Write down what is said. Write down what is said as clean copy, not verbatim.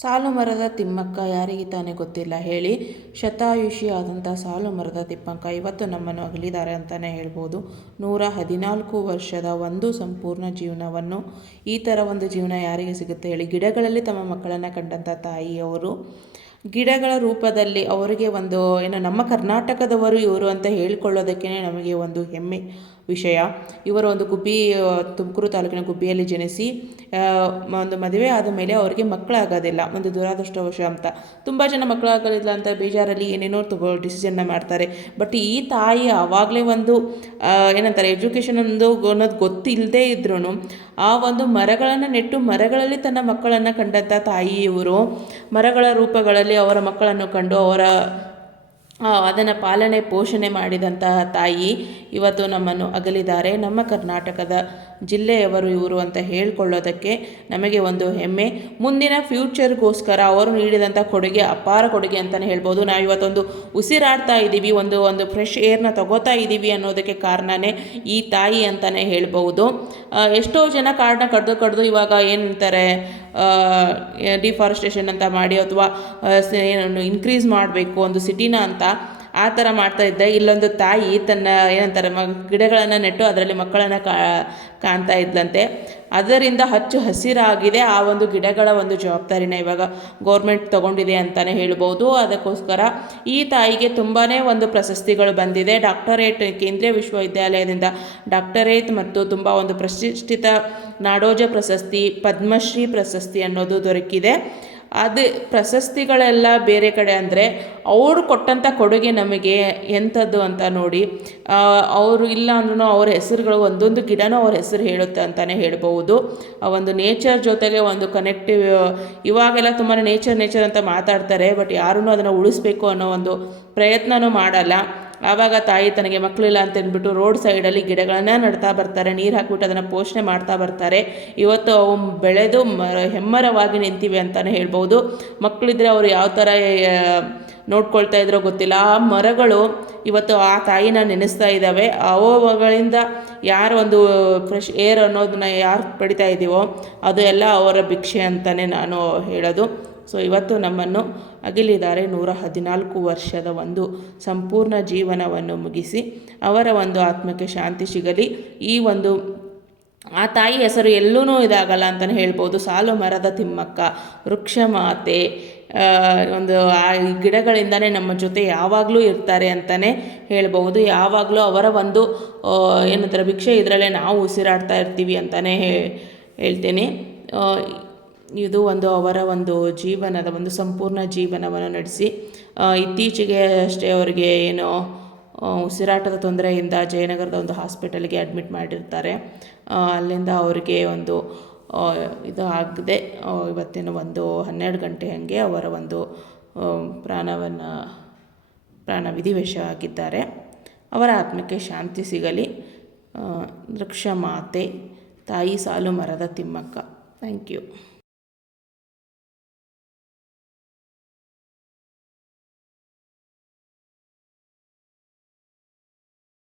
ಸಾಲು ಮರದ ತಿಮ್ಮಕ್ಕ ಯಾರಿಗೆ ತಾನೇ ಗೊತ್ತಿಲ್ಲ ಹೇಳಿ. ಶತಾಯುಷಿ ಆದಂಥ ಸಾಲು ಮರದ ತಿಮ್ಮಕ್ಕ ಇವತ್ತು ನಮ್ಮನ್ನು ಅಗಲಿದ್ದಾರೆ ಅಂತಲೇ ಹೇಳ್ಬೋದು. 114 ವರ್ಷದ ಒಂದು ಸಂಪೂರ್ಣ ಜೀವನವನ್ನು, ಈ ಥರ ಒಂದು ಜೀವನ ಯಾರಿಗೆ ಸಿಗುತ್ತೆ ಹೇಳಿ. ಗಿಡಗಳಲ್ಲಿ ತಮ್ಮ ಮಕ್ಕಳನ್ನು ಕಂಡಂಥ ತಾಯಿಯವರು ಗಿಡಗಳ ರೂಪದಲ್ಲಿ ಅವರಿಗೆ ಒಂದು ನಮ್ಮ ಕರ್ನಾಟಕದವರು ಇವರು ಅಂತ ಹೇಳ್ಕೊಳ್ಳೋದಕ್ಕೇ ನಮಗೆ ಒಂದು ಹೆಮ್ಮೆ ವಿಷಯ. ಇವರು ಒಂದು ಗುಬ್ಬಿ, ತುಮಕೂರು ತಾಲೂಕಿನ ಗುಬ್ಬಿಯಲ್ಲಿ ಜನಿಸಿ ಒಂದು ಮದುವೆ ಆದ ಮೇಲೆ ಅವರಿಗೆ ಮಕ್ಕಳಾಗೋದಿಲ್ಲ, ಒಂದು ದುರಾದೃಷ್ಟವಶ ಅಂತ. ತುಂಬ ಜನ ಮಕ್ಕಳಾಗೋದಿಲ್ಲ ಅಂತ ಬೇಜಾರಲ್ಲಿ ಏನೇನೋ ಡಿಸಿಷನ್ನ ಮಾಡ್ತಾರೆ. ಬಟ್ ಈ ತಾಯಿ ಆವಾಗಲೇ ಒಂದು ಎಜುಕೇಷನ್ ಅನ್ನೋದು ಗೊತ್ತಿಲ್ಲದೆ ಇದ್ರೂ ಆ ಒಂದು ಮರಗಳನ್ನು ನೆಟ್ಟು ಮರಗಳಲ್ಲಿ ತನ್ನ ಮಕ್ಕಳನ್ನು ಕಂಡಂಥ ತಾಯಿ ಇವರು. ಮರಗಳ ರೂಪಗಳಲ್ಲಿ ಅವರ ಮಕ್ಕಳನ್ನು ಕಂಡು ಅದನ್ನು ಪಾಲನೆ ಪೋಷಣೆ ಮಾಡಿದಂತಹ ತಾಯಿ ಇವತ್ತು ನಮ್ಮನ್ನು ಅಗಲಿದ್ದಾರೆ. ನಮ್ಮ ಕರ್ನಾಟಕದ ಜಿಲ್ಲೆಯವರು ಇವರು ಅಂತ ಹೇಳ್ಕೊಳ್ಳೋದಕ್ಕೆ ನಮಗೆ ಒಂದು ಹೆಮ್ಮೆ. ಮುಂದಿನ ಫ್ಯೂಚರ್ಗೋಸ್ಕರ ಅವರು ನೀಡಿದಂಥ ಕೊಡುಗೆ ಅಪಾರ ಕೊಡುಗೆ ಅಂತಲೇ ಹೇಳ್ಬೋದು. ನಾವು ಇವತ್ತೊಂದು ಉಸಿರಾಡ್ತಾ ಇದ್ದೀವಿ, ಒಂದು ಫ್ರೆಶ್ ಏರ್ನ ತಗೋತಾ ಇದ್ದೀವಿ ಅನ್ನೋದಕ್ಕೆ ಕಾರಣನೇ ಈ ತಾಯಿ ಅಂತಲೇ ಹೇಳ್ಬೋದು. ಎಷ್ಟೋ ಜನ ಕಾಡನ್ನ ಕಡ್ದು ಇವಾಗ ಏನಂತಾರೆ, ಡಿಫಾರೆಸ್ಟೇಷನ್ ಅಂತ ಮಾಡಿ ಅಥವಾ ಇನ್ಕ್ರೀಸ್ ಮಾಡಬೇಕು ಒಂದು ಸಿಟಿನ ಅಂತ ಆ ಥರ ಮಾಡ್ತಾ ಇದ್ದೆ. ಇಲ್ಲೊಂದು ತಾಯಿ ತನ್ನ ಗಿಡಗಳನ್ನು ನೆಟ್ಟು ಅದರಲ್ಲಿ ಮಕ್ಕಳನ್ನು ಕಾಣ್ತಾ ಇದ್ದಂತೆ. ಅದರಿಂದ ಹಚ್ಚು ಹಸಿರಾಗಿದೆ. ಆ ಒಂದು ಗಿಡಗಳ ಒಂದು ಜವಾಬ್ದಾರಿನ ಇವಾಗ ಗೌರ್ಮೆಂಟ್ ತಗೊಂಡಿದೆ ಅಂತಲೇ ಹೇಳ್ಬೋದು. ಅದಕ್ಕೋಸ್ಕರ ಈ ತಾಯಿಗೆ ತುಂಬಾ ಒಂದು ಪ್ರಶಸ್ತಿಗಳು ಬಂದಿದೆ. ಡಾಕ್ಟರೇಟ್, ಕೇಂದ್ರೀಯ ವಿಶ್ವವಿದ್ಯಾಲಯದಿಂದ ಡಾಕ್ಟರೇಟ್ ಮತ್ತು ತುಂಬ ಒಂದು ಪ್ರತಿಷ್ಠಿತ ನಾಡೋಜ ಪ್ರಶಸ್ತಿ, ಪದ್ಮಶ್ರೀ ಪ್ರಶಸ್ತಿ ಅನ್ನೋದು ದೊರಕಿದೆ. ಅದು ಪ್ರಶಸ್ತಿಗಳೆಲ್ಲ ಬೇರೆ ಕಡೆ ಅಂದರೆ ಅವರು ಕೊಟ್ಟಂಥ ಕೊಡುಗೆ ನಮಗೆ ಎಂಥದ್ದು ಅಂತ ನೋಡಿ. ಅವರು ಇಲ್ಲ ಅಂದ್ರೂ ಅವ್ರ ಹೆಸರುಗಳು, ಒಂದೊಂದು ಗಿಡನೂ ಅವ್ರ ಹೆಸರು ಹೇಳುತ್ತೆ ಅಂತಲೇ ಹೇಳ್ಬೋದು. ಆ ಒಂದು ನೇಚರ್ ಜೊತೆಗೆ ಒಂದು ಕನೆಕ್ಟಿವ್. ಇವಾಗೆಲ್ಲ ತುಂಬಾ ನೇಚರ್ ಅಂತ ಮಾತಾಡ್ತಾರೆ, ಬಟ್ ಯಾರೂ ಅದನ್ನು ಉಳಿಸ್ಬೇಕು ಅನ್ನೋ ಒಂದು ಪ್ರಯತ್ನವೂ ಮಾಡಲ್ಲ. ಆವಾಗ ತಾಯಿ ತನಗೆ ಮಕ್ಕಳಿಲ್ಲ ಅಂತ ಅಂದ್ಬಿಟ್ಟು ರೋಡ್ ಸೈಡಲ್ಲಿ ಗಿಡಗಳನ್ನ ನೆಡ್ತಾ ಬರ್ತಾರೆ, ನೀರು ಹಾಕ್ಬಿಟ್ಟು ಅದನ್ನು ಪೋಷಣೆ ಮಾಡ್ತಾ ಬರ್ತಾರೆ. ಇವತ್ತು ಅವು ಬೆಳೆದು ಹೆಮ್ಮರವಾಗಿ ನಿಂತಿವೆ ಅಂತಲೇ ಹೇಳ್ಬೋದು. ಮಕ್ಕಳಿದ್ರೆ ಅವರು ಯಾವ ಥರ ನೋಡ್ಕೊಳ್ತಾ ಇದ್ರೋ ಗೊತ್ತಿಲ್ಲ. ಆ ಮರಗಳು ಇವತ್ತು ಆ ತಾಯಿನ ನೆನೆಸ್ತಾ ಇದ್ದಾವೆ. ಅವುಗಳಿಂದ ಯಾರು ಒಂದು ಫ್ರೆಶ್ ಏರ್ ಅನ್ನೋದನ್ನ ಯಾರು ಪಡಿತಾ ಇದ್ದೀವೋ ಅದು ಎಲ್ಲ ಅವರ ಭಿಕ್ಷೆ ಅಂತಲೇ ನಾನು ಹೇಳೋದು. ಸೊ ಇವತ್ತು ನಮ್ಮನ್ನು ಅಗಲಿದ್ದಾರೆ. 114 ವರ್ಷದ ಒಂದು ಸಂಪೂರ್ಣ ಜೀವನವನ್ನು ಮುಗಿಸಿ ಅವರ ಒಂದು ಆತ್ಮಕ್ಕೆ ಶಾಂತಿ ಸಿಗಲಿ. ಈ ಒಂದು ಆ ತಾಯಿ ಹೆಸರು ಎಲ್ಲೂ ಇದಾಗಲ್ಲ ಅಂತಲೇ ಹೇಳ್ಬೋದು. ಸಾಲು ಮರದ ತಿಮ್ಮಕ್ಕ, ವೃಕ್ಷ ಮಾತೆ, ಒಂದು ಆ ಗಿಡಗಳಿಂದನೇ ನಮ್ಮ ಜೊತೆ ಯಾವಾಗಲೂ ಇರ್ತಾರೆ ಅಂತಲೇ ಹೇಳ್ಬೋದು. ಯಾವಾಗಲೂ ಅವರ ಒಂದು ಭಿಕ್ಷೆ ಇದರಲ್ಲೇ ನಾವು ಉಸಿರಾಡ್ತಾ ಇರ್ತೀವಿ ಅಂತಲೇ ಹೇಳ್ತೇನೆ. ಇದು ಒಂದು ಅವರ ಒಂದು ಜೀವನದ ಒಂದು ಸಂಪೂರ್ಣ ಜೀವನವನ್ನು ನಡೆಸಿ ಇತ್ತೀಚೆಗೆ ಅಷ್ಟೇ ಅವರಿಗೆ ಉಸಿರಾಟದ ತೊಂದರೆಯಿಂದ ಜಯನಗರದ ಒಂದು ಹಾಸ್ಪಿಟಲ್ಗೆ ಅಡ್ಮಿಟ್ ಮಾಡಿರ್ತಾರೆ. ಅಲ್ಲಿಂದ ಅವರಿಗೆ ಒಂದು ಇದು ಆಗದೆ ಇವತ್ತಿನ ಒಂದು 12 ಗಂಟೆ ಹಾಗೆ ಅವರ ಒಂದು ಪ್ರಾಣ ವಿಧಿವಶ ಆಗಿದ್ದಾರೆ. ಅವರ ಆತ್ಮಕ್ಕೆ ಶಾಂತಿ ಸಿಗಲಿ. ವೃಕ್ಷ ಮಾತೆ ತಾಯಿ ಸಾಲು ಮರದ ತಿಮ್ಮಕ್ಕ. Thank you.